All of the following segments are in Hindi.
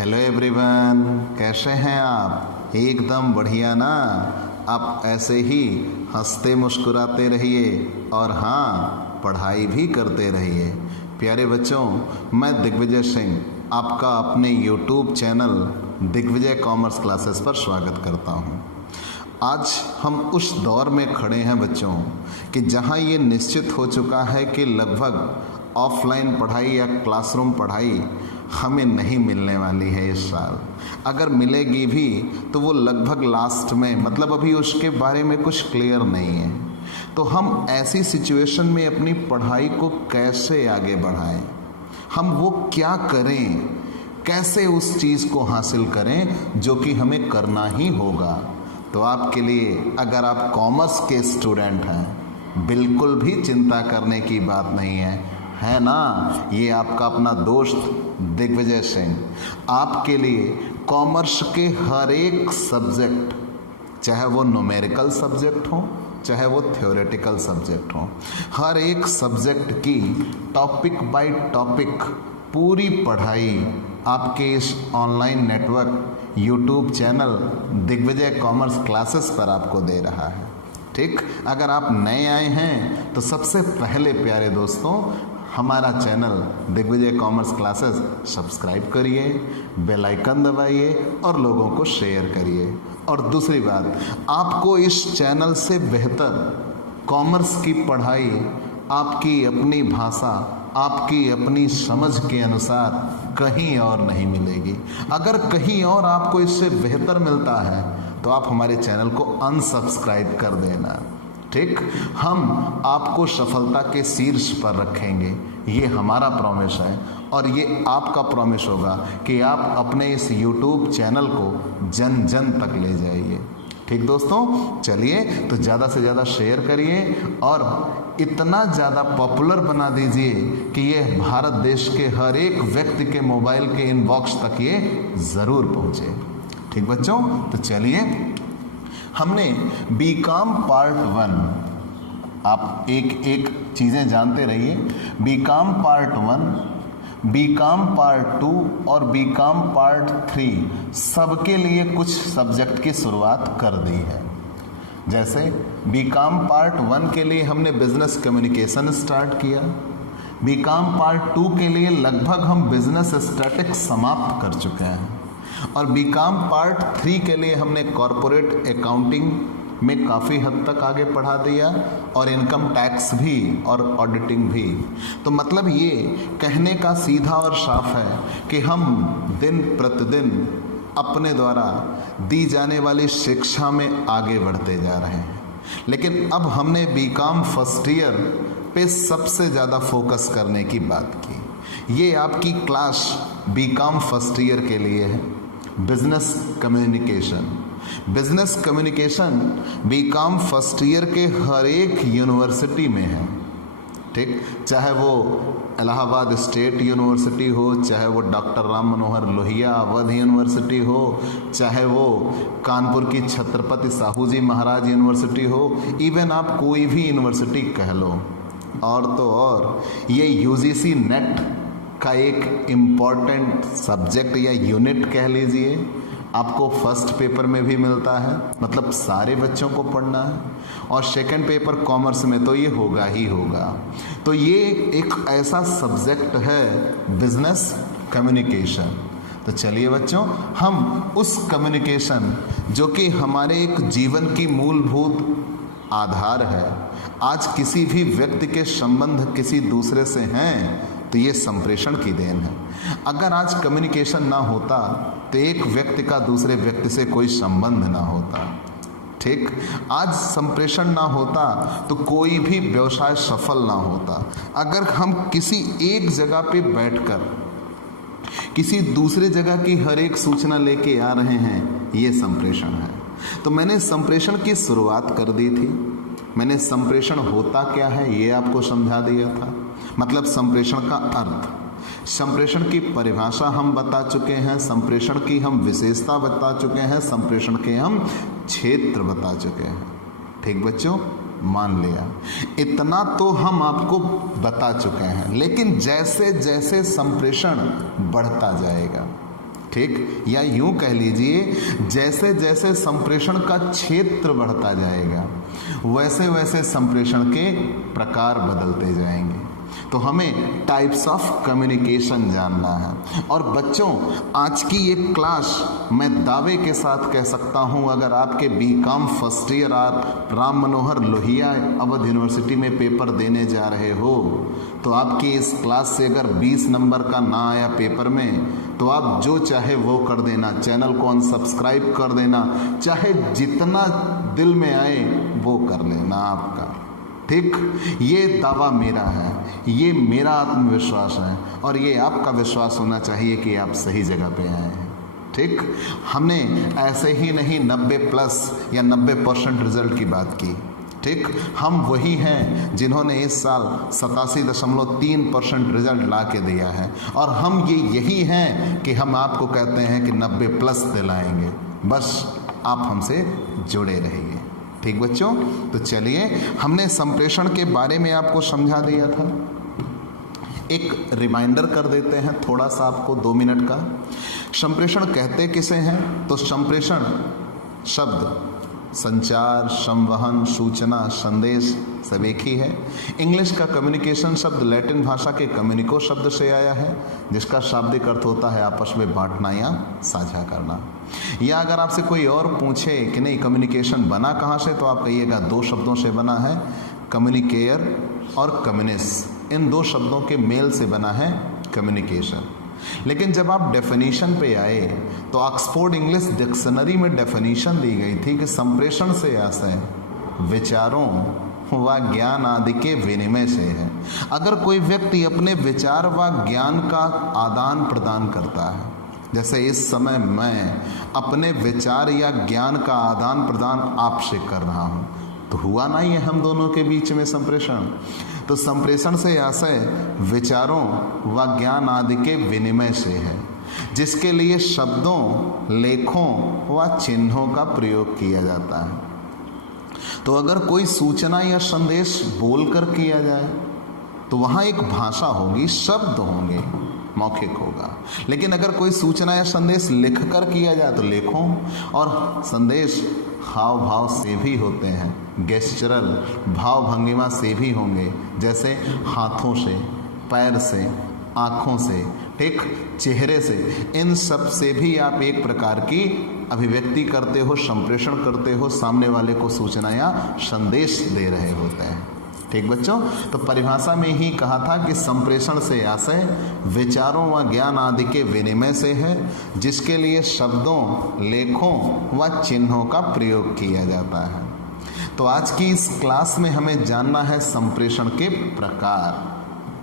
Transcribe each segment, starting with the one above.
हेलो एवरीवन, कैसे हैं आप? एकदम बढ़िया ना। आप ऐसे ही हंसते मुस्कुराते रहिए और हाँ, पढ़ाई भी करते रहिए। प्यारे बच्चों, मैं दिग्विजय सिंह आपका अपने YouTube channel Digvijay commerce classes पर स्वागत करता हूँ। आज हम उस दौर में खड़े हैं बच्चों कि जहाँ ये निश्चित हो चुका है कि लगभग ऑफलाइन पढ़ाई या क्लासरूम पढ़ाई हमें नहीं मिलने वाली है इस साल। अगर मिलेगी भी तो वो लगभग लास्ट में, मतलब अभी उसके बारे में कुछ क्लियर नहीं है। तो हम ऐसी सिचुएशन में अपनी पढ़ाई को कैसे आगे बढ़ाएं, हम वो क्या करें, कैसे उस चीज़ को हासिल करें जो कि हमें करना ही होगा। तो आपके लिए, अगर आप कॉमर्स के स्टूडेंट हैं, बिल्कुल भी चिंता करने की बात नहीं है ना। ये आपका अपना दोस्त दिग्विजय सिंह आपके लिए कॉमर्स के हर एक सब्जेक्ट, चाहे वो न्यूमेरिकल सब्जेक्ट हो चाहे वो थ्योरेटिकल सब्जेक्ट हो, हर एक सब्जेक्ट की टॉपिक बाय टॉपिक पूरी पढ़ाई आपके इस online network YouTube channel Digvijay commerce classes पर आपको दे रहा है। ठीक, अगर आप नए आए हैं तो सबसे पहले प्यारे दोस्तों हमारा channel Digvijay commerce classes subscribe करिए, बेल आइकन दबाइए और लोगों को शेयर करिए। और दूसरी बात, आपको इस चैनल से बेहतर कॉमर्स की पढ़ाई आपकी अपनी भाषा, आपकी अपनी समझ के अनुसार कहीं और नहीं मिलेगी। अगर कहीं और आपको इससे बेहतर मिलता है तो आप हमारे चैनल को अनसब्सक्राइब कर देना। ठीक, हम आपको सफलता के शीर्ष पर रखेंगे, ये हमारा प्रॉमिस है और ये आपका प्रॉमिस होगा कि आप अपने इस YouTube चैनल को जन जन तक ले जाइए। ठीक दोस्तों, चलिए तो ज़्यादा से ज़्यादा शेयर करिए और इतना ज़्यादा पॉपुलर बना दीजिए कि ये भारत देश के हर एक व्यक्ति के मोबाइल के इनबॉक्स तक ये ज़रूर पहुँचे। ठीक बच्चों, तो चलिए, हमने बीकॉम पार्ट 1, आप एक एक चीज़ें जानते रहिए। बीकॉम पार्ट 1, बीकॉम पार्ट 2 और बीकॉम पार्ट 3 सबके लिए कुछ सब्जेक्ट की शुरुआत कर दी है। जैसे बीकॉम पार्ट 1 के लिए हमने बिजनेस कम्युनिकेशन स्टार्ट किया। बीकॉम पार्ट 2 के लिए लगभग हम बिजनेस स्टैटिस्टिक्स समाप्त कर चुके हैं और बीकॉम पार्ट 3 के लिए हमने कॉरपोरेट अकाउंटिंग में काफ़ी हद तक आगे बढ़ा दिया और इनकम टैक्स भी और ऑडिटिंग भी। तो मतलब ये कहने का सीधा और साफ है कि हम दिन प्रतिदिन अपने द्वारा दी जाने वाली शिक्षा में आगे बढ़ते जा रहे हैं। लेकिन अब हमने बीकॉम फर्स्ट ईयर पे सबसे ज़्यादा फोकस करने की बात की। ये आपकी क्लास बीकॉम फर्स्ट ईयर के लिए है, business communication. Business communication BCom first year के हर एक यूनिवर्सिटी में है। ठीक, चाहे वो इलाहाबाद स्टेट यूनिवर्सिटी हो, चाहे वो डॉक्टर राम मनोहर लोहिया अवध यूनिवर्सिटी हो, चाहे वो कानपुर की छत्रपति साहू जी महाराज यूनिवर्सिटी हो, इवन आप कोई भी यूनिवर्सिटी कह लो। और तो और ये UGC नेट का एक इम्पॉर्टेंट सब्जेक्ट या यूनिट कह लीजिए, आपको फर्स्ट पेपर में भी मिलता है, मतलब सारे बच्चों को पढ़ना है, और सेकंड पेपर कॉमर्स में तो ये होगा ही होगा। तो ये एक ऐसा सब्जेक्ट है बिजनेस कम्युनिकेशन। तो चलिए बच्चों, हम उस कम्युनिकेशन जो कि हमारे एक जीवन की मूलभूत आधार है, आज किसी भी व्यक्ति के संबंध किसी दूसरे से हैं तो ये संप्रेषण की देन है। अगर आज कम्युनिकेशन ना होता तो एक व्यक्ति का दूसरे व्यक्ति से कोई संबंध ना होता। ठीक, आज संप्रेषण ना होता तो कोई भी व्यवसाय सफल ना होता। अगर हम किसी एक जगह पे बैठकर किसी दूसरे जगह की हर एक सूचना लेके आ रहे हैं, ये संप्रेषण है। तो मैंने संप्रेषण की शुरुआत कर दी थी। मैंने संप्रेषण होता क्या है ये आपको समझा दिया था, मतलब संप्रेषण का अर्थ, संप्रेषण की परिभाषा हम बता चुके हैं, संप्रेषण की हम विशेषता बता चुके हैं, संप्रेषण के हम क्षेत्र बता चुके हैं। ठीक बच्चों, मान लिया, इतना तो हम आपको बता चुके हैं। लेकिन जैसे जैसे संप्रेषण बढ़ता जाएगा, ठीक, या यूं कह लीजिए जैसे जैसे संप्रेषण का क्षेत्र बढ़ता जाएगा वैसे वैसे संप्रेषण के प्रकार बदलते जाएंगे। तो हमें टाइप्स ऑफ कम्युनिकेशन जानना है। और बच्चों, आज की ये क्लास मैं दावे के साथ कह सकता हूँ, अगर आपके बीकॉम फर्स्ट ईयर आप राम मनोहर लोहिया अवध यूनिवर्सिटी में पेपर देने जा रहे हो, तो आपकी इस क्लास से अगर 20 नंबर का ना आया पेपर में, तो आप जो चाहे वो कर देना, चैनल को अनसब्सक्राइब कर देना, चाहे जितना दिल में आए वो कर लेना आपका। ठीक, ये दावा मेरा है, ये मेरा आत्मविश्वास है और ये आपका विश्वास होना चाहिए कि आप सही जगह पे आए हैं। ठीक, हमने ऐसे ही नहीं 90+ या 90% रिजल्ट की बात की। ठीक, हम वही हैं जिन्होंने इस साल 87.3% रिजल्ट ला के दिया है, और हम यही हैं कि हम आपको कहते हैं कि 90+ दिलाएंगे। बस आप हमसे जुड़े रहिए। ठीक बच्चों, तो चलिए, हमने संप्रेषण के बारे में आपको समझा दिया था। एक रिमाइंडर कर देते हैं थोड़ा सा आपको 2 मिनट का। संप्रेषण कहते किसे हैं? तो संप्रेषण शब्द संचार, संवहन, सूचना, संदेश सब एक ही है। इंग्लिश का कम्युनिकेशन शब्द लैटिन भाषा के कम्युनिको शब्द से आया है, जिसका शाब्दिक अर्थ होता है आपस में बांटना या साझा करना। या अगर आपसे कोई और पूछे कि नहीं कम्युनिकेशन बना कहाँ से, तो आप कहिएगा 2 शब्दों से बना है, कम्युनिकेयर और कम्युनिस। इन 2 शब्दों के मेल से बना है कम्युनिकेशन। लेकिन जब आप डेफिनेशन पे आए तो ऑक्सफोर्ड इंग्लिश डिक्शनरी में डेफिनेशन दी गई थी कि संप्रेषण से आशय विचारों व ज्ञान आदि के विनिमय से है। अगर कोई व्यक्ति अपने विचार व ज्ञान का आदान प्रदान करता है, जैसे इस समय मैं अपने विचार या ज्ञान का आदान प्रदान आपसे कर रहा हूँ, तो हुआ ना ये हम दोनों के बीच में संप्रेषण। तो संप्रेषण से आशय विचारों व ज्ञान आदि के विनिमय से है, जिसके लिए शब्दों, लेखों व चिन्हों का प्रयोग किया जाता है। तो अगर कोई सूचना या संदेश बोलकर किया जाए तो वहाँ एक भाषा होगी, शब्द होंगे, मौखिक होगा। लेकिन अगर कोई सूचना या संदेश लिखकर किया जाए तो लेखों, और संदेश हाव भाव से भी होते हैं, गेस्चरल भाव भंगिमा से भी होंगे, जैसे हाथों से, पैर से, आँखों से, ठीक, चेहरे से। इन सब से भी आप एक प्रकार की अभिव्यक्ति करते हो, संप्रेषण करते हो, सामने वाले को सूचना या संदेश दे रहे होते हैं। ठीक बच्चों, तो परिभाषा में ही कहा था कि संप्रेषण से आशय विचारों व ज्ञान आदि के विनिमय से है, जिसके लिए शब्दों, लेखों व चिन्हों का प्रयोग किया जाता है। तो आज की इस क्लास में हमें जानना है संप्रेषण के प्रकार,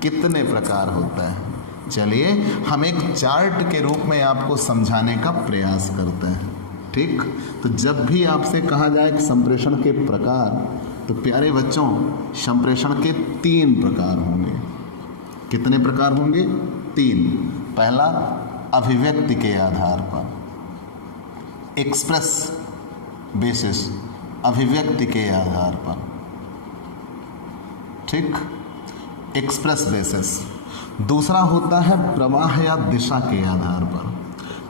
कितने प्रकार होता है। चलिए हम एक चार्ट के रूप में आपको समझाने का प्रयास करते हैं। ठीक, तो जब भी आपसे कहा जाए कि संप्रेषण के प्रकार, तो प्यारे बच्चों, संप्रेषण के 3 प्रकार होंगे। कितने प्रकार होंगे? 3। पहला, अभिव्यक्ति के आधार पर, एक्सप्रेस बेसिस, अभिव्यक्ति के आधार पर। ठीक, एक्सप्रेस बेसिस। दूसरा होता है प्रवाह या दिशा के आधार पर।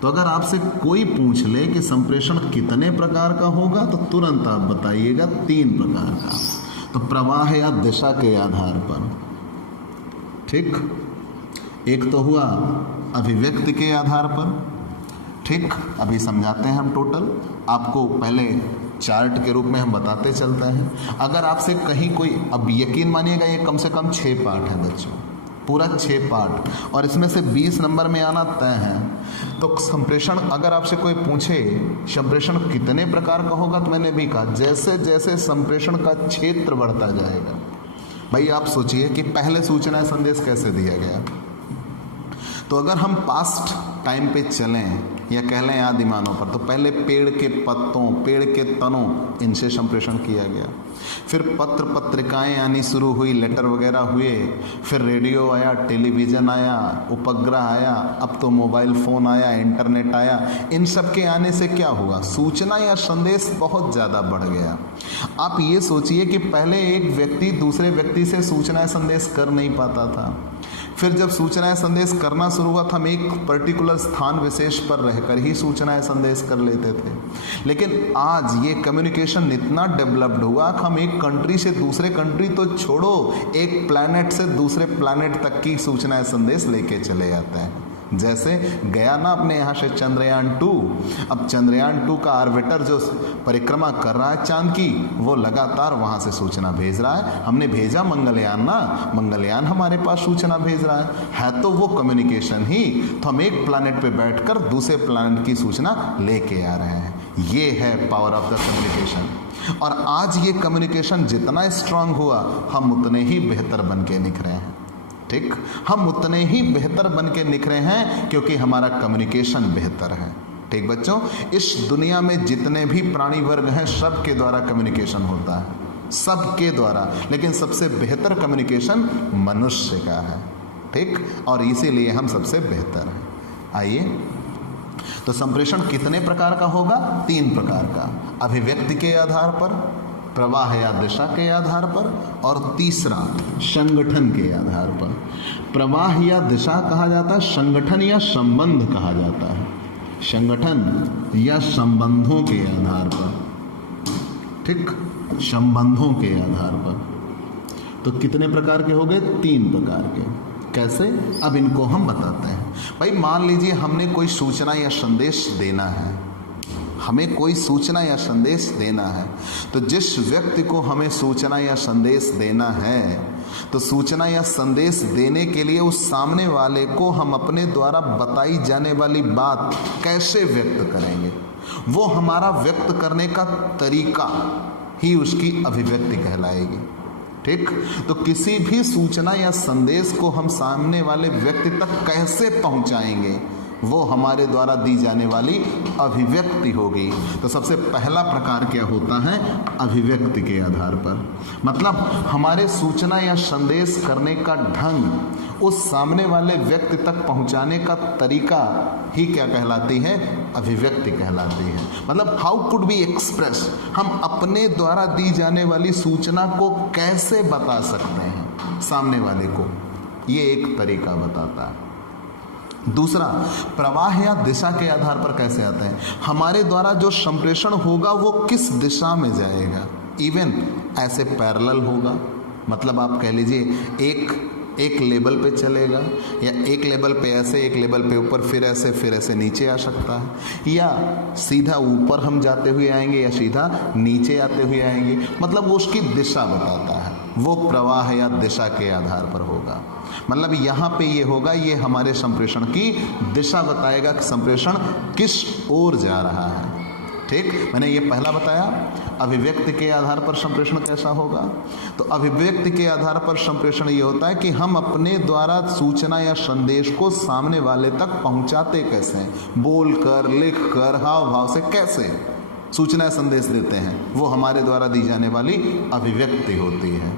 तो अगर आपसे कोई पूछ ले कि संप्रेषण कितने प्रकार का होगा, तो तुरंत आप बताइएगा 3 प्रकार का। तो प्रवाह या दिशा के आधार पर। ठीक, एक तो हुआ अभिव्यक्ति के आधार पर। ठीक, अभी समझाते हैं हम टोटल, आपको पहले चार्ट के रूप में हम बताते चलते हैं। अगर आपसे कहीं कोई, अब यकीन मानिएगा ये कम से कम 6 पार्ट है बच्चों, पूरा 6 पार्ट, और इसमें से 20 नंबर में आना तय है। तो संप्रेषण, अगर आपसे कोई पूछे संप्रेषण कितने प्रकार का होगा, तो मैंने भी कहा जैसे जैसे संप्रेषण का क्षेत्र बढ़ता जाएगा। भाई आप सोचिए कि पहले सूचना संदेश कैसे दिया गया, तो अगर हम पास्ट टाइम पे चलें या कह लें आदिमानव पर, तो पहले पेड़ के पत्तों, पेड़ के तनों, इनसे संप्रेषण किया गया। फिर पत्र पत्रिकाएं आनी शुरू हुई, लेटर वगैरह हुए। फिर रेडियो आया, टेलीविज़न आया, उपग्रह आया, अब तो मोबाइल फ़ोन आया, इंटरनेट आया। इन सब के आने से क्या हुआ? सूचना या संदेश बहुत ज़्यादा बढ़ गया। आप ये सोचिए कि पहले एक व्यक्ति दूसरे व्यक्ति से सूचना या संदेश कर नहीं पाता था, फिर जब सूचनाएं संदेश करना शुरू हुआ तो हम एक पर्टिकुलर स्थान विशेष पर रहकर ही सूचनाएं संदेश कर लेते थे। लेकिन आज ये कम्युनिकेशन इतना डेवलप्ड हुआ कि हम एक कंट्री से दूसरे कंट्री तो छोड़ो, एक प्लैनेट से दूसरे प्लैनेट तक की सूचनाएं संदेश लेके चले जाते हैं। जैसे गया ना अपने यहाँ से चंद्रयान 2, अब चंद्रयान 2 का ऑर्बिटर जो परिक्रमा कर रहा है चांद की, वो लगातार वहाँ से सूचना भेज रहा है। हमने भेजा मंगलयान ना, मंगलयान हमारे पास सूचना भेज रहा है तो वो कम्युनिकेशन ही। तो हम एक प्लैनेट पे बैठकर दूसरे प्लैनेट की सूचना लेके आ रहे हैं। ये है पावर ऑफ द कम्युनिकेशन। और आज ये कम्युनिकेशन जितना स्ट्रांग हुआ, हम उतने ही बेहतर बन के निखरे हैं। ठीक, हम उतने ही बेहतर बन के निखरे हैं क्योंकि हमारा कम्युनिकेशन बेहतर है। ठीक बच्चों, इस दुनिया में जितने भी प्राणी वर्ग हैं सबके द्वारा कम्युनिकेशन होता है, सबके द्वारा, लेकिन सबसे बेहतर कम्युनिकेशन मनुष्य का है। ठीक, और इसीलिए हम सबसे बेहतर हैं। आइए, तो संप्रेषण कितने प्रकार का होगा? 3 प्रकार का, अभिव्यक्ति के आधार पर, प्रवाह या दिशा के आधार पर, और तीसरा संगठन के आधार पर। प्रवाह या दिशा कहा जाता है, संगठन या संबंध कहा जाता है, संगठन या संबंधों के आधार पर। ठीक, संबंधों के आधार पर। तो कितने प्रकार के हो गए? 3 प्रकार के। कैसे? अब इनको हम बताते हैं। भाई मान लीजिए हमने कोई सूचना या संदेश देना है, हमें कोई सूचना या संदेश देना है, तो जिस व्यक्ति को हमें सूचना या संदेश देना है, तो सूचना या संदेश देने के लिए उस सामने वाले को हम अपने द्वारा बताई जाने वाली बात कैसे व्यक्त करेंगे, वो हमारा व्यक्त करने का तरीका ही उसकी अभिव्यक्ति कहलाएगी। ठीक, तो किसी भी सूचना या संदेश को हम सामने वाले व्यक्ति तक कैसे पहुंचाएंगे, वो हमारे द्वारा दी जाने वाली अभिव्यक्ति होगी। तो सबसे पहला प्रकार क्या होता है? अभिव्यक्ति के आधार पर। मतलब हमारे सूचना या संदेश करने का ढंग, उस सामने वाले व्यक्ति तक पहुंचाने का तरीका ही क्या कहलाती है? अभिव्यक्ति कहलाती है। मतलब हाउ कुड बी एक्सप्रेस, हम अपने द्वारा दी जाने वाली सूचना को कैसे बता सकते हैं सामने वाले को, ये एक तरीका बताता है। दूसरा, प्रवाह या दिशा के आधार पर कैसे आता है, हमारे द्वारा जो संप्रेषण होगा वो किस दिशा में जाएगा। इवन ऐसे पैरेलल होगा, मतलब आप कह लीजिए एक लेवल पे चलेगा, या एक लेवल पे ऐसे, एक लेवल पे ऊपर, फिर ऐसे नीचे आ सकता है, या सीधा ऊपर हम जाते हुए आएंगे या सीधा नीचे आते हुए आएंगे। मतलब वो उसकी दिशा बताता है, वो प्रवाह या दिशा के आधार पर होगा। मतलब यहाँ पे ये होगा, ये हमारे संप्रेषण की दिशा बताएगा कि संप्रेषण किस ओर जा रहा है। ठीक, मैंने ये पहला बताया। अभिव्यक्ति के आधार पर संप्रेषण कैसा होगा? तो अभिव्यक्ति के आधार पर संप्रेषण ये होता है कि हम अपने द्वारा सूचना या संदेश को सामने वाले तक पहुंचाते कैसे हैं, बोलकर, लिखकर, हाव भाव से कैसे सूचना संदेश देते हैं, वो हमारे द्वारा दी जाने वाली अभिव्यक्ति होती है।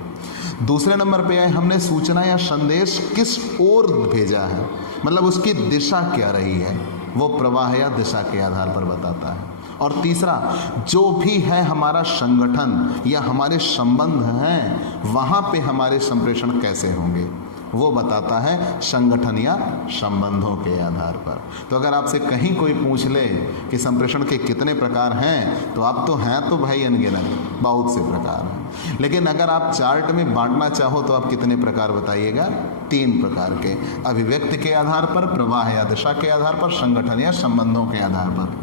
दूसरे नंबर पे आए, हमने सूचना या संदेश किस ओर भेजा है, मतलब उसकी दिशा क्या रही है, वो प्रवाह या दिशा के आधार पर बताता है। और तीसरा, जो भी है हमारा संगठन या हमारे संबंध हैं, वहाँ पे हमारे संप्रेषण कैसे होंगे, वो बताता है संगठन या संबंधों के आधार पर। तो अगर आपसे कहीं कोई पूछ ले कि संप्रेषण के कितने प्रकार हैं, तो आप तो हैं तो भाई अनगिनत, बहुत से प्रकार हैं। लेकिन अगर आप चार्ट में बांटना चाहो तो आप कितने प्रकार बताइएगा? 3 प्रकार के, अभिव्यक्ति के आधार पर, प्रवाह या दिशा के आधार पर, संगठन या संबंधों के आधार पर।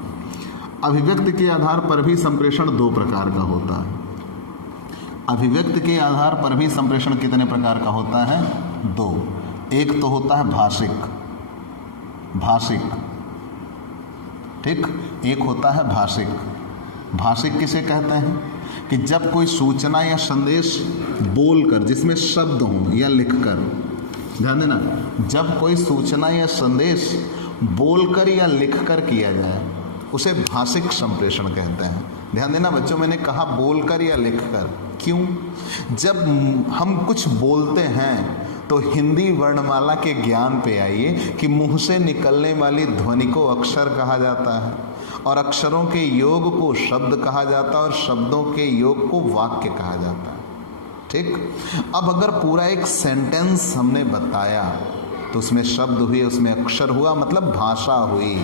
अभिव्यक्ति के आधार पर भी संप्रेषण 2 प्रकार का होता है। अभिव्यक्ति के आधार पर भी संप्रेषण कितने प्रकार का होता है? 2। एक तो होता है भाषिक, ठीक, एक होता है भाषिक। भाषिक किसे कहते हैं? कि जब कोई सूचना या संदेश बोलकर, जिसमें शब्द हों या लिखकर, ध्यान देना, जब कोई सूचना या संदेश बोलकर या लिखकर किया जाए उसे भाषिक संप्रेषण कहते हैं। ध्यान देना बच्चों, मैंने कहा बोलकर या लिखकर। क्यों? जब हम कुछ बोलते हैं तो हिंदी वर्णमाला के ज्ञान पे आइए कि मुंह से निकलने वाली ध्वनि को अक्षर कहा जाता है, और अक्षरों के योग को शब्द कहा जाता है, और शब्दों के योग को वाक्य कहा जाता है। ठीक, अब अगर पूरा एक सेंटेंस हमने बताया तो उसमें शब्द हुए, उसमें अक्षर हुआ, मतलब भाषा हुई।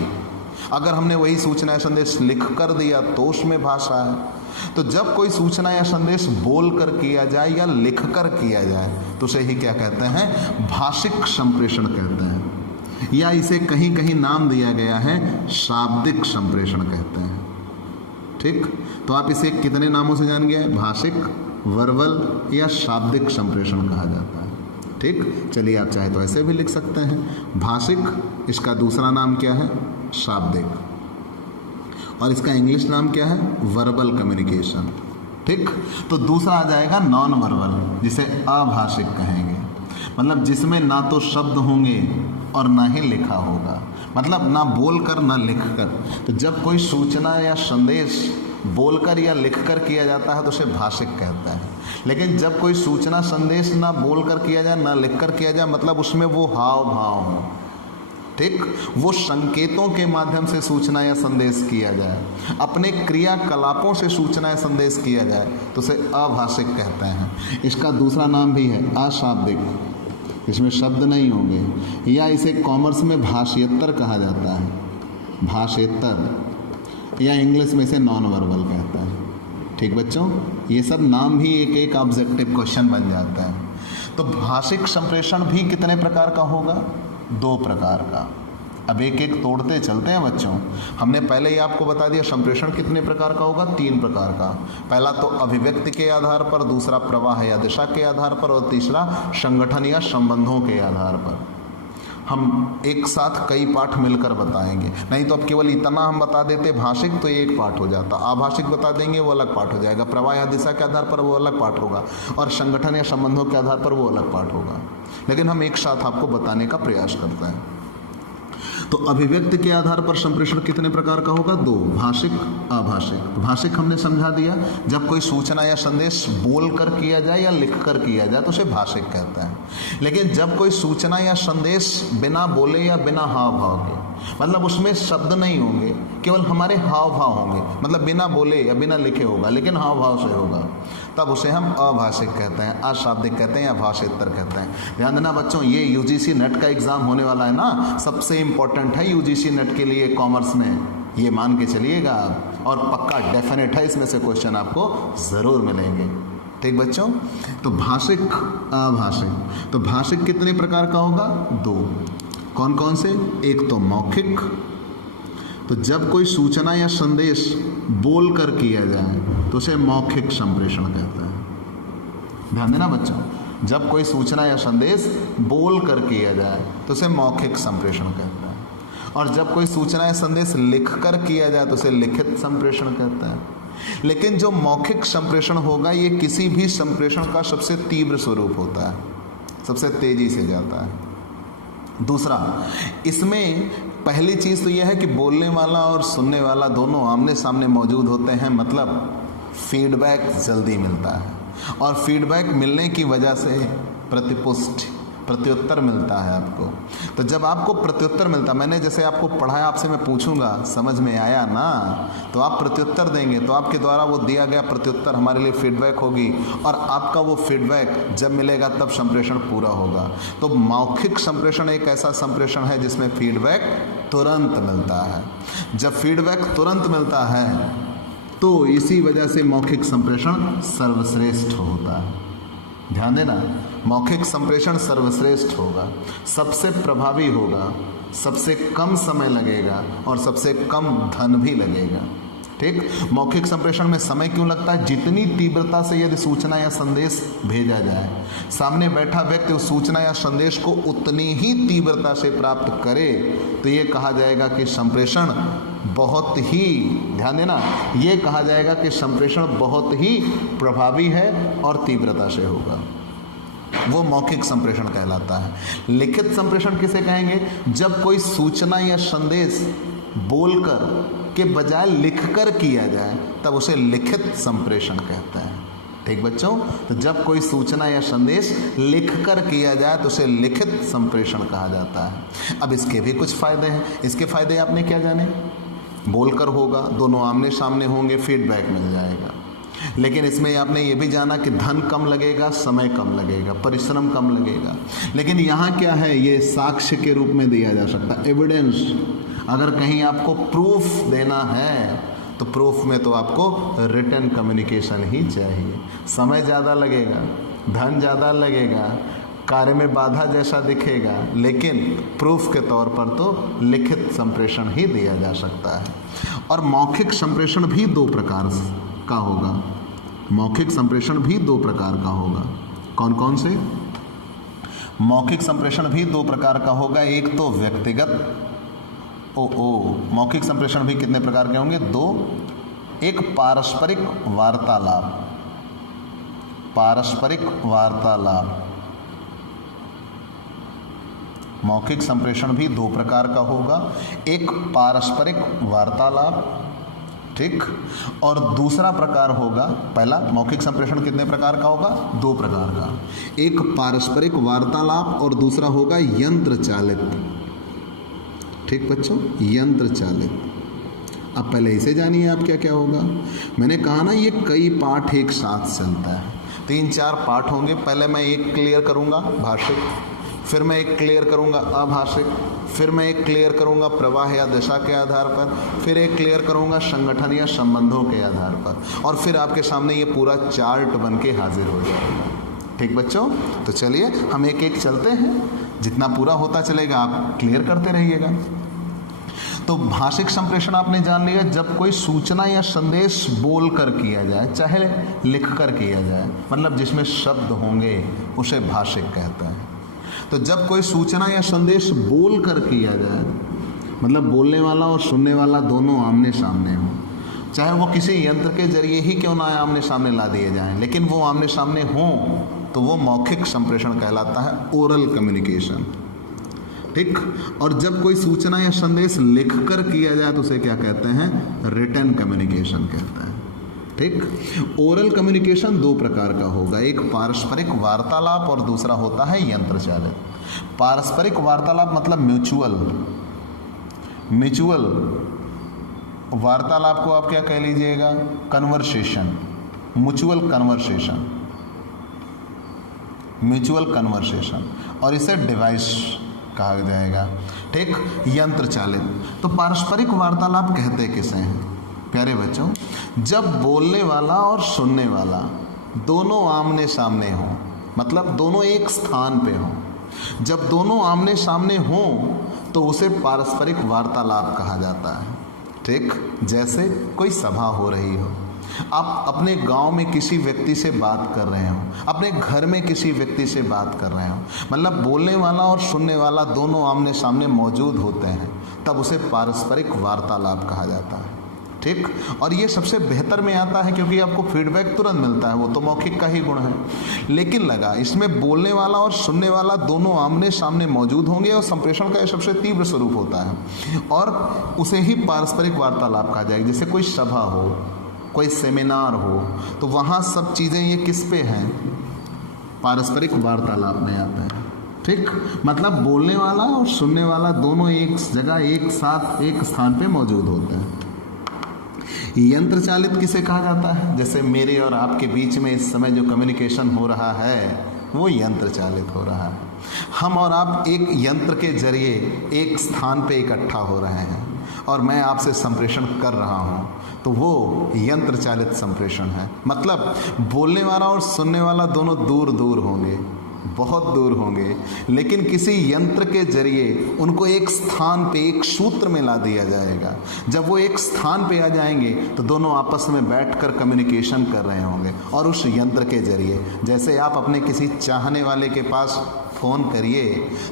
अगर हमने वही सूचना या संदेश लिख कर दिया तो उसमें भाषा है। तो जब कोई सूचना या संदेश बोल कर किया जाए या लिख कर किया जाए तो उसे ही क्या कहते हैं? भाषिक संप्रेषण कहते हैं, या इसे कहीं कहीं नाम दिया गया है शाब्दिक संप्रेषण कहते हैं। ठीक, तो आप इसे कितने नामों से जान गए? भाषिक, वर्बल या शाब्दिक संप्रेषण कहा जाता है। ठीक, चलिए आप चाहे तो ऐसे भी लिख सकते हैं भाषिक, इसका दूसरा नाम क्या है? शाब्दिक, और इसका इंग्लिश नाम क्या है? Verbal communication. ठीक, तो दूसरा आ जाएगा नॉन वर्बल, जिसे अभाषिक कहेंगे, मतलब जिसमें ना तो शब्द होंगे और ना ही लिखा होगा, मतलब ना बोलकर ना लिखकर। तो जब कोई सूचना या संदेश बोलकर या लिखकर किया जाता है तो उसे भाषिक कहता है। लेकिन जब कोई सूचना संदेश ना बोलकर किया जाए ना लिखकर किया जाए, मतलब उसमें वो हाव भाव हो, ठीक, वो संकेतों के माध्यम से सूचना या संदेश किया जाए, अपने क्रियाकलापों से सूचना या संदेश किया जाए, तो उसे अभाषिक कहते हैं। इसका दूसरा नाम भी है अशाब्दिक, इसमें शब्द नहीं होंगे, या इसे कॉमर्स में भाषेत्तर कहा जाता है, भाषेत्तर, या इंग्लिश में इसे नॉन वर्बल कहता है। ठीक बच्चों, ये सब नाम भी एक एक ऑब्जेक्टिव क्वेश्चन बन जाता है। तो भाषिक संप्रेषण भी कितने प्रकार का होगा? 2 प्रकार का। अब एक एक तोड़ते चलते हैं बच्चों। हमने पहले ही आपको बता दिया संप्रेषण कितने प्रकार का होगा? 3 प्रकार का। पहला तो अभिव्यक्ति के आधार पर, दूसरा प्रवाह या दिशा के आधार पर, और तीसरा संगठन या संबंधों के आधार पर। हम एक साथ कई पाठ मिलकर बताएंगे, नहीं तो अब केवल इतना हम बता देते भाषिक तो एक पाठ हो जाता, आभाषिक बता देंगे वो अलग पाठ हो जाएगा, प्रवाह या दिशा के आधार पर वो अलग पाठ होगा, और संगठन या संबंधों के आधार पर वो अलग पाठ होगा। लेकिन हम एक साथ आपको बताने का प्रयास करते हैं। तो अभिव्यक्ति के आधार पर संप्रेषण कितने प्रकार का होगा? 2, भाषिक, अभाषिक। भाषिक हमने समझा दिया, जब कोई सूचना या संदेश बोल कर किया जाए या लिख कर किया जाए तो उसे भाषिक कहता है। लेकिन जब कोई सूचना या संदेश बिना बोले या बिना हाव भाव के, मतलब उसमें शब्द नहीं होंगे, केवल हमारे हाव भाव होंगे, मतलब बिना बोले या बिना लिखे होगा लेकिन हाव भाव से होगा, तब उसे हम अभाषिक कहते हैं, अशाब्दिक कहते हैं या भाषेत्तर कहते हैं। ध्यान देना बच्चों, ये यूजीसी नेट का एग्जाम होने वाला है ना, सबसे इंपॉर्टेंट है यूजीसी नेट के लिए कॉमर्स में, ये मान के चलिएगा आप, और पक्का डेफिनेट है इसमें से क्वेश्चन आपको ज़रूर मिलेंगे। ठीक बच्चों, तो भाषिक, अभाषिक। तो भाषिक कितने प्रकार का होगा? 2। कौन कौन से? एक तो मौखिक, तो जब कोई सूचना या संदेश बोल कर किया जाए तो उसे मौखिक संप्रेषण कहता है। ध्यान देना बच्चों, जब कोई सूचना या संदेश बोल कर किया जाए तो उसे मौखिक संप्रेषण कहता है, और जब कोई सूचना या संदेश लिख कर किया जाए तो उसे लिखित संप्रेषण कहता है। लेकिन जो मौखिक संप्रेषण होगा ये किसी भी संप्रेषण का सबसे तीव्र स्वरूप होता है, सबसे तेजी से जाता है। दूसरा, इसमें पहली चीज़ तो यह है कि बोलने वाला और सुनने वाला दोनों आमने सामने मौजूद होते हैं, मतलब फीडबैक जल्दी मिलता है, और फीडबैक मिलने की वजह से प्रत्युत्तर मिलता है आपको। तो जब आपको प्रत्युत्तर मिलता, मैंने जैसे आपको पढ़ाया, आपसे मैं पूछूंगा समझ में आया ना, तो आप प्रत्युत्तर देंगे, तो आपके द्वारा वो दिया गया प्रत्युत्तर हमारे लिए फीडबैक होगी, और आपका वो फीडबैक जब मिलेगा तब संप्रेषण पूरा होगा। तो मौखिक संप्रेषण एक ऐसा संप्रेषण है जिसमें फीडबैक तुरंत मिलता है। जब फीडबैक तुरंत मिलता है तो इसी वजह से मौखिक संप्रेषण सर्वश्रेष्ठ होता है। ध्यान देना, मौखिक संप्रेषण सर्वश्रेष्ठ होगा, सबसे प्रभावी होगा, सबसे कम समय लगेगा और सबसे कम धन भी लगेगा। ठीक, मौखिक संप्रेषण में समय क्यों लगता है? जितनी तीव्रता से यदि सूचना या संदेश भेजा जाए, सामने बैठा व्यक्ति उस सूचना या संदेश को उतनी ही तीव्रता से प्राप्त करे तो ये कहा जाएगा कि संप्रेषण बहुत ही, ध्यान देना, ये कहा जाएगा कि संप्रेषण बहुत ही प्रभावी है और तीव्रता से होगा, वो मौखिक संप्रेषण कहलाता है। लिखित संप्रेषण किसे कहेंगे? जब कोई सूचना या संदेश बोलकर के बजाय लिखकर किया जाए तब उसे लिखित संप्रेषण कहते हैं। ठीक बच्चों, तो जब कोई सूचना या संदेश लिखकर किया जाए तो उसे लिखित संप्रेषण कहा जाता है। अब इसके भी कुछ फायदे हैं। इसके फायदे आपने क्या जाने? बोलकर होगा, दोनों आमने सामने होंगे, फीडबैक मिल जाएगा। लेकिन इसमें आपने ये भी जाना कि धन कम लगेगा, समय कम लगेगा, परिश्रम कम लगेगा। लेकिन यहाँ क्या है, ये साक्ष्य के रूप में दिया जा सकता है, एविडेंस। अगर कहीं आपको प्रूफ देना है तो प्रूफ में तो आपको रिटन कम्युनिकेशन ही चाहिए। समय ज़्यादा लगेगा, धन ज़्यादा लगेगा, कार्य में बाधा जैसा दिखेगा, लेकिन प्रूफ के तौर पर तो लिखित संप्रेषण ही दिया जा सकता है। और मौखिक संप्रेषण भी दो प्रकार का होगा। मौखिक संप्रेषण भी दो प्रकार का होगा। कौन कौन से? मौखिक संप्रेषण भी दो प्रकार का होगा। एक तो व्यक्तिगत मौखिक संप्रेषण भी कितने प्रकार के होंगे? दो। एक पारस्परिक वार्तालाप। पारस्परिक वार्तालाप, मौखिक संप्रेषण भी दो प्रकार का होगा। एक पारस्परिक वार्तालाप, ठीक, और दूसरा प्रकार होगा, पहला मौखिक संप्रेषण कितने प्रकार का होगा? दो प्रकार का। एक पारस्परिक वार्तालाप और दूसरा होगा यंत्र चालित। ठीक बच्चों, यंत्र चालित। अब पहले इसे जानिए आप क्या क्या होगा। मैंने कहा ना, ये कई पाठ एक साथ चलता है, 3-4 पाठ होंगे। पहले मैं एक क्लियर करूंगा भाषिक, फिर मैं एक क्लियर करूंगा अभाषिक, फिर मैं एक क्लियर करूंगा प्रवाह या दशा के आधार पर, फिर एक क्लियर करूंगा संगठन या संबंधों के आधार पर, और फिर आपके सामने ये पूरा चार्ट बन के हाजिर हो जाएगा। ठीक बच्चों, तो चलिए हम एक एक चलते हैं, जितना पूरा होता चलेगा आप क्लियर करते रहिएगा। तो भाषिक संप्रेषण आपने जान लिया, जब कोई सूचना या संदेश बोल कर किया जाए, चाहे लिख कर किया जाए, मतलब जिसमें शब्द होंगे उसे भाषिक कहता है। तो जब कोई सूचना या संदेश बोल कर किया जाए, मतलब बोलने वाला और सुनने वाला दोनों आमने सामने हो, चाहे वो किसी यंत्र के जरिए ही क्यों ना आमने सामने ला दिए जाएं, लेकिन वो आमने सामने हों, तो वो मौखिक संप्रेषण कहलाता है, ओरल कम्युनिकेशन। ठीक। और जब कोई सूचना या संदेश लिख कर किया जाए तो उसे क्या कहते हैं? रिटन कम्युनिकेशन कहते हैं। ठीक। ओरल कम्युनिकेशन दो प्रकार का होगा, एक पारस्परिक वार्तालाप और दूसरा होता है यंत्र चालित। पारस्परिक वार्तालाप मतलब म्यूचुअल वार्तालाप को आप क्या कह लीजिएगा? कन्वर्सेशन, म्यूचुअल कन्वर्सेशन, और इसे डिवाइस कहा जाएगा। ठीक। यंत्र चालित, तो पारस्परिक वार्तालाप कहते किसे हैं प्यारे बच्चों? जब बोलने वाला और सुनने वाला दोनों आमने सामने हो, मतलब दोनों एक स्थान पे हो। जब दोनों आमने सामने हो तो उसे पारस्परिक वार्तालाप कहा जाता है। ठीक। जैसे कोई सभा हो रही हो, आप अपने गांव में किसी व्यक्ति से बात कर रहे हो, अपने घर में किसी व्यक्ति से बात कर रहे हो, मतलब बोलने वाला और सुनने वाला दोनों आमने सामने मौजूद होते हैं, तब उसे पारस्परिक वार्तालाप कहा जाता है। ठीक। और ये सबसे बेहतर में आता है क्योंकि आपको फीडबैक तुरंत मिलता है, वो तो मौखिक का ही गुण है। लेकिन लगा इसमें बोलने वाला और सुनने वाला दोनों आमने सामने मौजूद होंगे, और संप्रेषण का सबसे तीव्र स्वरूप होता है, और उसे ही पारस्परिक वार्तालाप कहा जाएगा। जैसे कोई सभा हो, कोई सेमिनार हो, तो वहाँ सब चीज़ें ये किस पे हैं? पारस्परिक वार्तालाप में आता है। ठीक। मतलब बोलने वाला और सुनने वाला दोनों एक जगह एक साथ एक स्थान पे मौजूद होते हैं। यंत्र चालित किसे कहा जाता है? जैसे मेरे और आपके बीच में इस समय जो कम्युनिकेशन हो रहा है वो यंत्र चालित हो रहा है। हम और आप एक यंत्र के जरिए एक स्थान पे इकट्ठा हो रहे हैं और मैं आपसे संप्रेषण कर रहा हूँ, तो वो यंत्र चालित संप्रेषण है। मतलब बोलने वाला और सुनने वाला दोनों दूर दूर होंगे, बहुत दूर होंगे, लेकिन किसी यंत्र के जरिए उनको एक स्थान पे एक सूत्र में ला दिया जाएगा। जब वो एक स्थान पे आ जाएंगे तो दोनों आपस में बैठकर कम्युनिकेशन कर रहे होंगे, और उस यंत्र के जरिए, जैसे आप अपने किसी चाहने वाले के पास फ़ोन करिए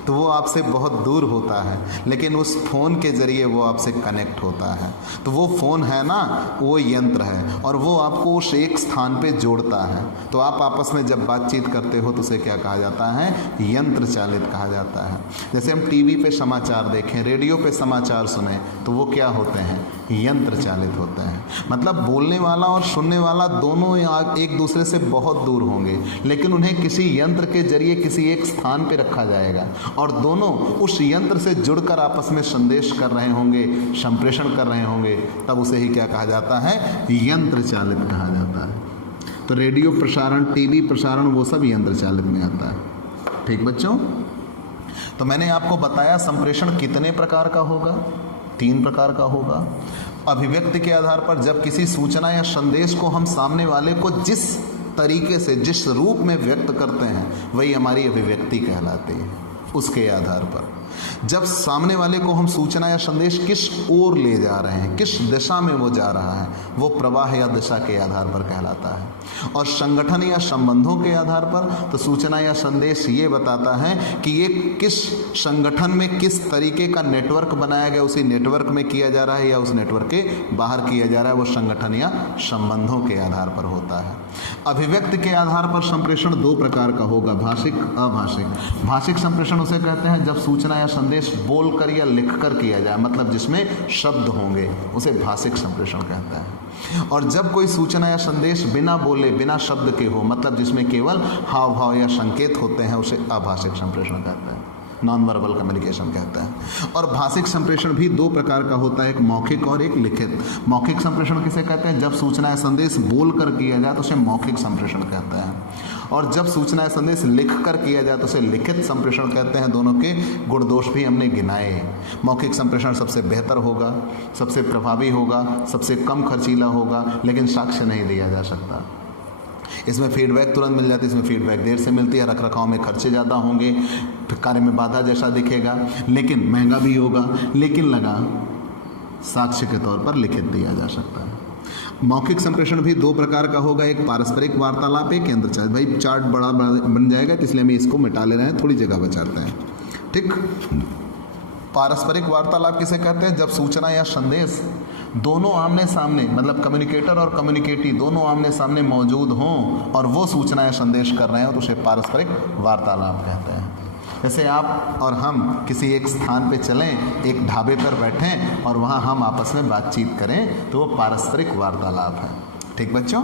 तो वो आपसे बहुत दूर होता है, लेकिन उस फ़ोन के ज़रिए वो आपसे कनेक्ट होता है। तो वो फ़ोन है ना, वो यंत्र है, और वो आपको उस एक स्थान पे जोड़ता है। तो आप आपस में जब बातचीत करते हो तो उसे क्या कहा जाता है? यंत्र चालित कहा जाता है। जैसे हम टीवी पे समाचार देखें, रेडियो पे समाचार सुने, तो वो क्या होते हैं? यंत्र चालित होते हैं। मतलब बोलने वाला और सुनने वाला दोनों एक दूसरे से बहुत दूर होंगे, लेकिन उन्हें किसी यंत्र के जरिए किसी एक स्थान पे रखा जाएगा, और दोनों उस यंत्र से जुड़कर आपस में संदेश कर रहे होंगे, संप्रेषण कर रहे होंगे, तब उसे ही क्या कहा जाता है? यंत्र चालित कहा जाता है। तो रेडियो प्रसारण, टीवी प्रसारण, वो सब यंत्र चालित में आता है। ठीक बच्चों, तो मैंने आपको बताया संप्रेषण कितने प्रकार का होगा, 3 प्रकार का होगा। अभिव्यक्ति के आधार पर जब किसी सूचना या संदेश को हम सामने वाले को जिस तरीके से, जिस रूप में व्यक्त करते हैं, वही हमारी अभिव्यक्ति कहलाती है। उसके आधार पर जब सामने वाले को हम सूचना या संदेश किस ओर ले जा रहे हैं, किस दिशा में वो जा रहा है, वो प्रवाह या दिशा के आधार पर कहलाता है। और संगठन या संबंधों के आधार पर तो सूचना या संदेश ये बताता है कि ये किस संगठन में किस तरीके का नेटवर्क बनाया गया, उसी नेटवर्क में किया जा रहा है या उस नेटवर्क के बाहर किया जा रहा है, वो संगठन या संबंधों के आधार पर होता है। अभिव्यक्ति के आधार पर संप्रेषण 2 प्रकार का होगा, भाषिक, अभाषिक। भाषिक संप्रेषण उसे कहते हैं जब सूचना या संदेश बोलकर या लिखकर किया जाए, मतलब जिसमें शब्द होंगे, उसे भाषिक संप्रेषण कहता है। और जब कोई सूचना या संदेश बिना बोले, बिना शब्द के हो, मतलब जिसमें केवल हाव भाव या संकेत होते हैं, उसे अभाषिक संप्रेषण कहता है, नॉन वर्बल कम्युनिकेशन कहता है। और भाषिक संप्रेषण भी 2 प्रकार का होता है, एक मौखिक और एक लिखित। मौखिक संप्रेषण किसे कहते हैं? जब सूचना या संदेश बोल कर किया जाए तो उसे मौखिक संप्रेषण कहता है, और जब सूचना या संदेश लिख कर किया जाए तो उसे लिखित संप्रेषण कहते हैं। दोनों के गुण दोष भी हमने गिनाए। मौखिक संप्रेषण सबसे बेहतर होगा, सबसे प्रभावी होगा, सबसे कम खर्चीला होगा, लेकिन साक्ष्य नहीं दिया जा सकता। इसमें फीडबैक तुरंत मिल जाती है, इसमें फीडबैक देर से मिलती है, रख रखाव में खर्चे ज़्यादा होंगे, कार्य में बाधा जैसा दिखेगा, लेकिन महंगा भी होगा, लेकिन लगा साक्ष्य के तौर पर लिखित दिया जा सकता है। मौखिक संप्रेषण भी 2 प्रकार का होगा, एक पारस्परिक वार्तालाप, एक यंत्र चालित। भाई चार्ट बड़ा बन जाएगा, इसलिए हम इसको मिटा ले रहे हैं, थोड़ी जगह बचाते हैं। ठीक, पारस्परिक वार्तालाप किसे कहते हैं? जब सूचना या संदेश दोनों आमने सामने, मतलब कम्युनिकेटर और कम्युनिकेटी दोनों आमने सामने मौजूद हों और वो सूचना या संदेश कर रहे हो, तो उसे पारस्परिक वार्तालाप कहते हैं। जैसे आप और हम किसी एक स्थान पे चलें, एक ढाबे पर बैठें और वहाँ हम आपस में बातचीत करें, तो वो पारस्परिक वार्तालाप है। ठीक बच्चों,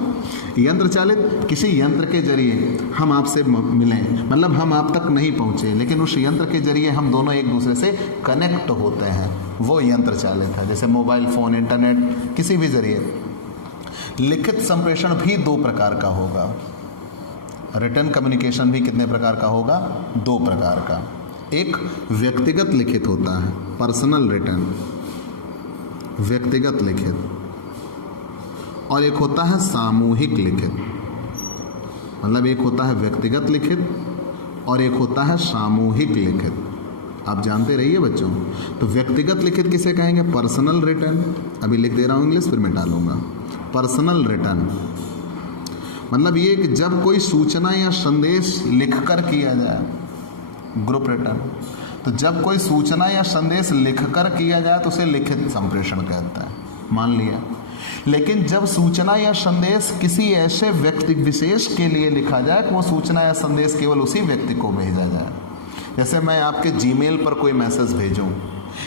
यंत्र चालित, किसी यंत्र के जरिए हम आपसे मिलें, मतलब हम आप तक नहीं पहुँचे, लेकिन उस यंत्र के जरिए हम दोनों एक दूसरे से कनेक्ट होते हैं, वो यंत्र चालित है। जैसे मोबाइल फ़ोन, इंटरनेट, किसी भी जरिए। लिखित संप्रेषण भी 2 प्रकार का होगा। रिटर्न कम्युनिकेशन भी कितने प्रकार का होगा? 2 प्रकार का। एक व्यक्तिगत लिखित होता है, पर्सनल रिटर्न, व्यक्तिगत लिखित, और एक होता है सामूहिक लिखित। मतलब एक होता है व्यक्तिगत लिखित और एक होता है सामूहिक लिखित। आप जानते रहिए बच्चों। तो व्यक्तिगत लिखित किसे कहेंगे? Personal return. अभी लिख दे रहा हूँ इंग्लिश, फिर मिटा लूँगा। पर्सनल रिटर्न मतलब ये कि जब कोई सूचना या संदेश लिखकर किया जाए, ग्रुप रिटर्न। तो जब कोई सूचना या संदेश लिखकर किया जाए तो उसे लिखित संप्रेषण कहता है, मान लिया। लेकिन जब सूचना या संदेश किसी ऐसे व्यक्ति विशेष के लिए लिखा जाए कि वो सूचना या संदेश केवल उसी व्यक्ति को भेजा जाए, जैसे मैं आपके जीमेल पर कोई मैसेज भेजूं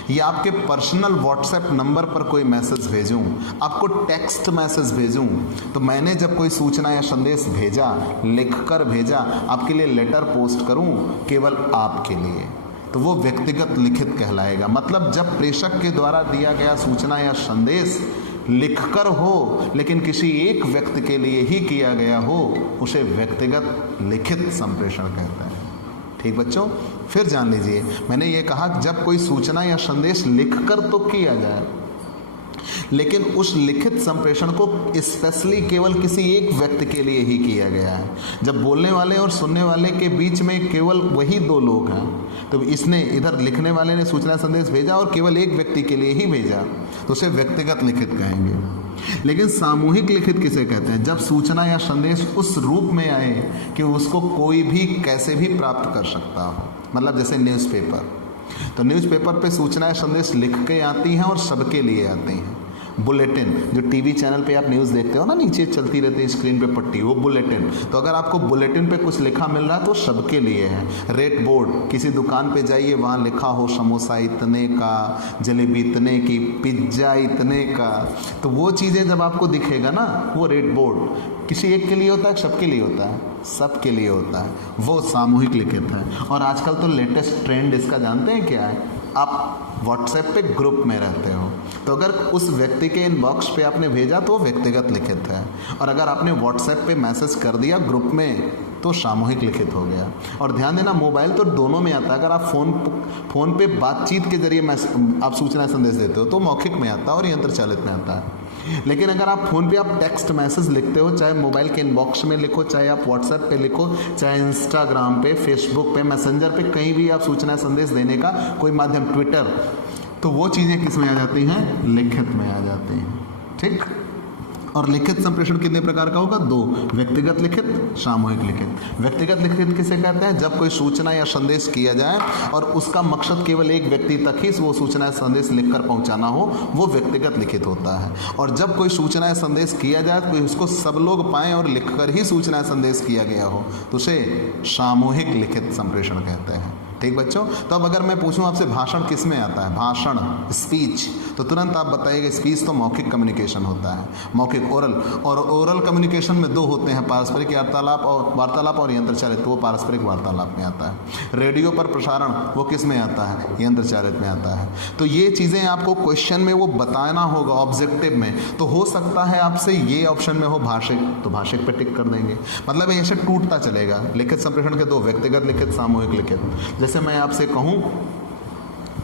या आपके पर्सनल व्हाट्सएप नंबर पर कोई मैसेज भेजूं, आपको टेक्स्ट मैसेज भेजूं, तो मैंने जब कोई सूचना या संदेश भेजा, लिखकर भेजा, आपके लिए लेटर पोस्ट करूं केवल आपके लिए, तो वो व्यक्तिगत लिखित कहलाएगा। मतलब जब प्रेषक के द्वारा दिया गया सूचना या संदेश लिखकर हो लेकिन किसी एक व्यक्ति के लिए ही किया गया हो, उसे व्यक्तिगत लिखित संप्रेषण कहते हैं। ठीक बच्चों, फिर जान लीजिए, मैंने ये कहा जब कोई सूचना या संदेश लिखकर तो किया जाए, लेकिन उस लिखित संप्रेषण को स्पेशली केवल किसी एक व्यक्ति के लिए ही किया गया है। जब बोलने वाले और सुनने वाले के बीच में केवल वही 2 लोग हैं, तो इसने इधर लिखने वाले ने सूचना संदेश भेजा और केवल एक व्यक्ति के लिए ही भेजा, तो उसे व्यक्तिगत लिखित कहेंगे। लेकिन सामूहिक लिखित किसे कहते हैं? जब सूचना या संदेश उस रूप में आए कि उसको कोई भी कैसे भी प्राप्त कर सकता हो। मतलब जैसे न्यूज़पेपर, तो न्यूज़पेपर पे सूचना या संदेश लिख के आती हैं और सबके लिए आती हैं। बुलेटिन, जो टीवी चैनल पे आप न्यूज़ देखते हो ना, नीचे चलती रहती है स्क्रीन पे पट्टी, वो बुलेटिन। तो अगर आपको बुलेटिन पे कुछ लिखा मिल रहा है तो सबके लिए है। रेट बोर्ड, किसी दुकान पे जाइए, वहाँ लिखा हो समोसा इतने का, जलेबी इतने की, पिज्ज़ा इतने का, तो वो चीज़ें जब आपको दिखेगा ना, वो रेट बोर्ड किसी एक के लिए होता है, सबके लिए होता है, सबके लिए होता है, वो सामूहिक लिखित है। और आजकल तो लेटेस्ट ट्रेंड इसका जानते हैं क्या है? आप व्हाट्सएप पे ग्रुप में रहते हो, तो अगर उस व्यक्ति के इनबॉक्स पे आपने भेजा तो वो व्यक्तिगत लिखित है, और अगर आपने व्हाट्सएप पे मैसेज कर दिया ग्रुप में तो सामूहिक लिखित हो गया। और ध्यान देना, मोबाइल तो दोनों में आता है। अगर आप फ़ोन पे बातचीत के जरिए आप सूचना संदेश देते हो तो मौखिक में आता है और यंत्र चालित में आता है। लेकिन अगर आप फ़ोन पे आप टेक्स्ट मैसेज लिखते हो, चाहे मोबाइल के इनबॉक्स में लिखो, चाहे आप व्हाट्सएप पे लिखो, चाहे इंस्टाग्राम पे, फेसबुक पे, मैसेंजर पे, कहीं भी आप सूचना संदेश देने का कोई माध्यम, ट्विटर, तो वो चीज़ें किस में आ जाती हैं? लिखित में आ जाती हैं। ठीक। और लिखित संप्रेषण कितने प्रकार का होगा? 2, व्यक्तिगत लिखित, सामूहिक लिखित। व्यक्तिगत लिखित किसे कहते हैं? जब कोई सूचना या संदेश किया जाए और उसका मकसद केवल एक व्यक्ति तक ही वो सूचना या संदेश लिखकर पहुंचाना हो, वो व्यक्तिगत लिखित होता है। और जब कोई सूचना या संदेश किया जाए तो उसको सब लोग पाएं और लिखकर ही सूचना या संदेश किया गया हो, तो उसे सामूहिक लिखित संप्रेषण कहते हैं। ठीक बच्चों, तो अब अगर मैं पूछूं आपसे भाषण किस में आता है? भाषण, स्पीच, तो तुरंत आप बताइएगा स्पीच तो मौखिक कम्युनिकेशन होता है, मौखिक ओरल। और ओरल कम्युनिकेशन में 2 होते हैं, पारस्परिक वार्तालाप और यंत्र चालित, तो वो पारस्परिक वार्तालाप में आता है। रेडियो पर प्रसारण वो किस में आता है? यंत्र चालित में आता है। तो ये चीज़ें आपको क्वेश्चन में वो बताना होगा ऑब्जेक्टिव में। तो हो सकता है आपसे ये ऑप्शन में हो भाषिक, तो भाषिक पे टिक कर देंगे। मतलब ऐसे टूटता चलेगा। लिखित संप्रेषण के 2, व्यक्तिगत लिखित, सामूहिक लिखित। जैसे मैं आपसे कहूं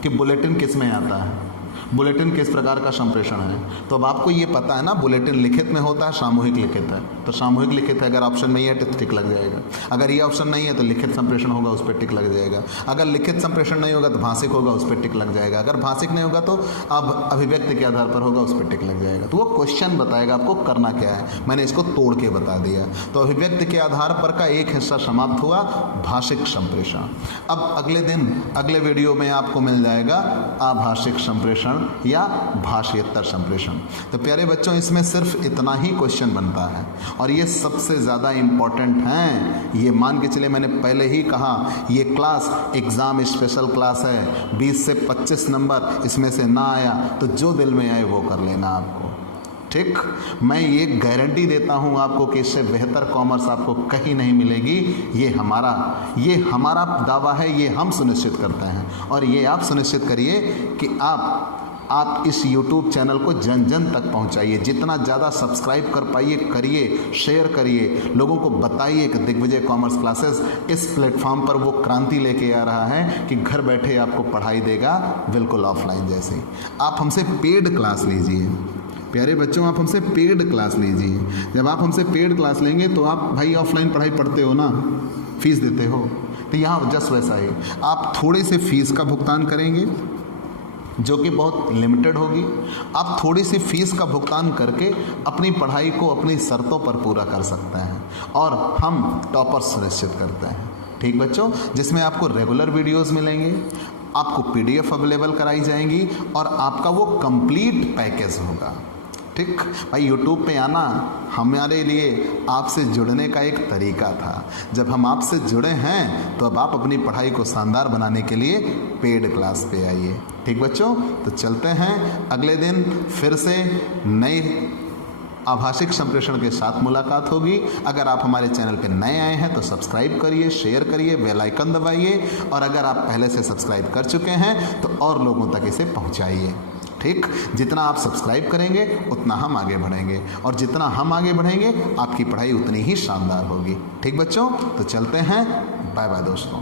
कि बुलेटिन किस में आता है, बुलेटिन किस प्रकार का संप्रेषण है, तो अब आपको ये पता है ना, बुलेटिन लिखित में होता है, सामूहिक लिखित है। तो सामूहिक लिखित है, अगर ऑप्शन में ये है तो टिक लग जाएगा। अगर ये ऑप्शन नहीं है तो लिखित संप्रेषण होगा, उस पर टिक लग जाएगा। अगर लिखित संप्रेषण नहीं होगा तो भाषिक होगा, उस पर टिक लग जाएगा। अगर भाषिक नहीं होगा तो अब अभिव्यक्ति के आधार पर होगा, उस पर टिक लग जाएगा। तो वो क्वेश्चन बताएगा आपको करना क्या है। मैंने इसको तोड़ के बता दिया। तो अभिव्यक्ति के आधार पर का एक हिस्सा समाप्त हुआ, भाषिक संप्रेषण। अब अगले दिन अगले वीडियो में आपको मिल जाएगा अभाषिक संप्रेषण या भाषेतर संप्रेषण। तो प्यारे बच्चों, इसमें सिर्फ इतना ही क्वेश्चन बनता है और ये सबसे ज़्यादा इम्पॉर्टेंट हैं। ये मान के चले, मैंने पहले ही कहा, ये क्लास एग्ज़ाम स्पेशल क्लास है। 20 से 25 नंबर इसमें से ना आया तो जो दिल में आए वो कर लेना आपको। ठीक, मैं ये गारंटी देता हूँ आपको कि इससे बेहतर कॉमर्स आपको कहीं नहीं मिलेगी। ये हमारा दावा है, ये हम सुनिश्चित करते हैं। और ये आप सुनिश्चित करिए कि आप इस YouTube चैनल को जन जन तक पहुंचाइए। जितना ज़्यादा सब्सक्राइब कर पाइए करिए, शेयर करिए, लोगों को बताइए कि दिग्विजय कॉमर्स क्लासेस इस प्लेटफॉर्म पर वो क्रांति लेके आ रहा है कि घर बैठे आपको पढ़ाई देगा, बिल्कुल ऑफलाइन जैसे। आप हमसे पेड क्लास लीजिए प्यारे बच्चों, आप हमसे पेड क्लास लीजिए। जब आप हमसे पेड क्लास लेंगे तो आप भाई ऑफलाइन पढ़ाई पढ़ते हो ना, फीस देते हो, तो यहाँ जस्ट वैसा ही आप थोड़े से फीस का भुगतान करेंगे जो कि बहुत लिमिटेड होगी। आप थोड़ी सी फीस का भुगतान करके अपनी पढ़ाई को अपनी शर्तों पर पूरा कर सकते हैं और हम टॉपर्स सुनिश्चित करते हैं। ठीक बच्चों, जिसमें आपको रेगुलर वीडियोस मिलेंगे, आपको PDF अवेलेबल कराई जाएंगी और आपका वो कंप्लीट पैकेज होगा। ठीक भाई, YouTube पे आना हमारे लिए आपसे जुड़ने का एक तरीका था। जब हम आपसे जुड़े हैं तो अब आप अपनी पढ़ाई को शानदार बनाने के लिए पेड क्लास पे आइए। ठीक बच्चों, तो चलते हैं, अगले दिन फिर से नई आभाषिक संप्रेषण के साथ मुलाकात होगी। अगर आप हमारे चैनल पे नए आए हैं तो सब्सक्राइब करिए, शेयर करिए, बेल आइकन दबाइए, और अगर आप पहले से सब्सक्राइब कर चुके हैं तो और लोगों तक इसे पहुंचाइए। ठीक, जितना आप सब्सक्राइब करेंगे उतना हम आगे बढ़ेंगे, और जितना हम आगे बढ़ेंगे आपकी पढ़ाई उतनी ही शानदार होगी। ठीक बच्चों, तो चलते हैं, बाय बाय दोस्तों।